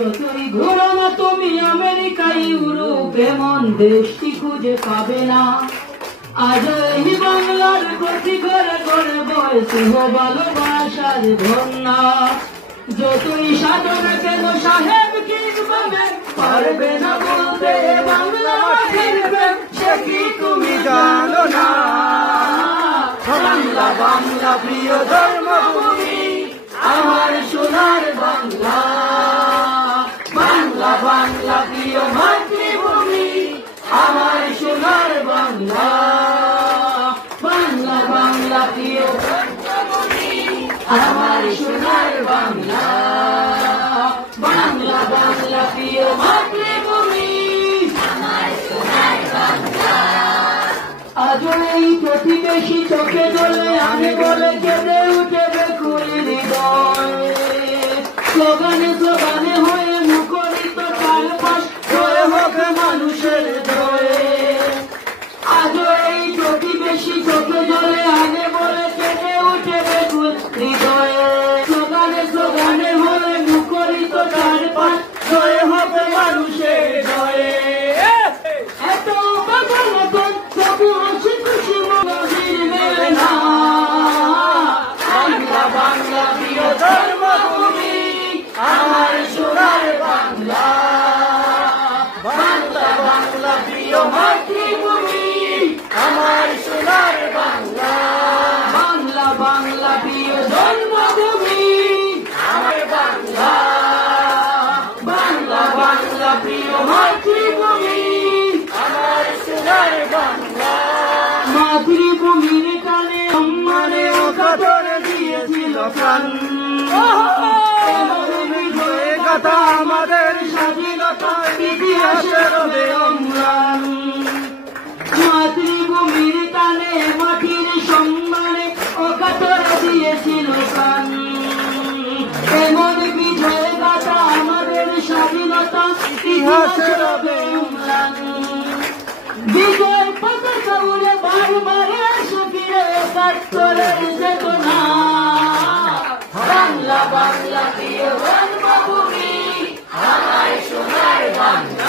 যতই ঘুরো না তুমি আমেরিকা ইউরোপ এমন দেশটি খুঁজে পাবে না। আজ এই বাংলার গতি করে করে বয়সে ভালোবাসার ধন্যা। যতই সাধন কেন সাহেব কিভাবে পারবে না বলতে বাংলা ফিরবে, সে কি তুমি জানো না? বাংলা বাংলা প্রিয় ধর্মভূমি আমার সোনার বাংলা। বাংলা বাংলা প্রিয় মাতৃভূমি আমার সোনার বাংলা। বাংলা বাংলা প্রিয় ধর্মভূমি আমার সোনার বাংলা। বাংলা বাংলা প্রিয় মাতৃভূমি আমার সোনার বাংলা। আজ এই প্রতিবেশী চোখে জলে আমি বলে কেঁদে উঠে বেকুল হৃদয়। স্লোগানে স্লোগানে হয়ে মুখরিত চারপাশ হয়ে হবে মানুষের জয়। আজ এই প্রতিবেশী চোখে জলে আমি বলে কেঁদে উঠে বেকুল হৃদয়। স্লোগানে স্লোগানে হয়ে মুখরিত চারপাশ হয়ে হবে মানুষের জয়। এত বাবলতন তবু হাসি খুশি মনের মেলে না। বাংলা বাংলা প্রিয় ধর্মভূমি আমার সোনার বাংলা। বাংলা বাংলা প্রিয় মাতৃভূমি আমার সোনার বাংলা। বাংলা বাংলা প্রিয় জন্মভূমি আমার বাংলা। বাংলা বাংলা প্রিয় মাতৃভূমি আমার সোনার বাংলা। মাতৃভূমির টানে সম্মানে অকাতরে দিয়েছিল প্রাণ। কথা আমাদের স্বাধীনতা ইতিহাসের অম্লান। মাতৃভূমির টানে মাটির সম্মানে অকাতরে দিয়েছিল প্রাণ। এমন বিজয় গাথা আমাদের স্বাধীনতা ইতিহাসের অম্লান। বিজয় পতাকা উড়ে বারবার এসে ফিরে একাত্তরের চেতনা। বাংলা বাংলা প্রিয় জন্মভূমি আমার সোনার বাংলা।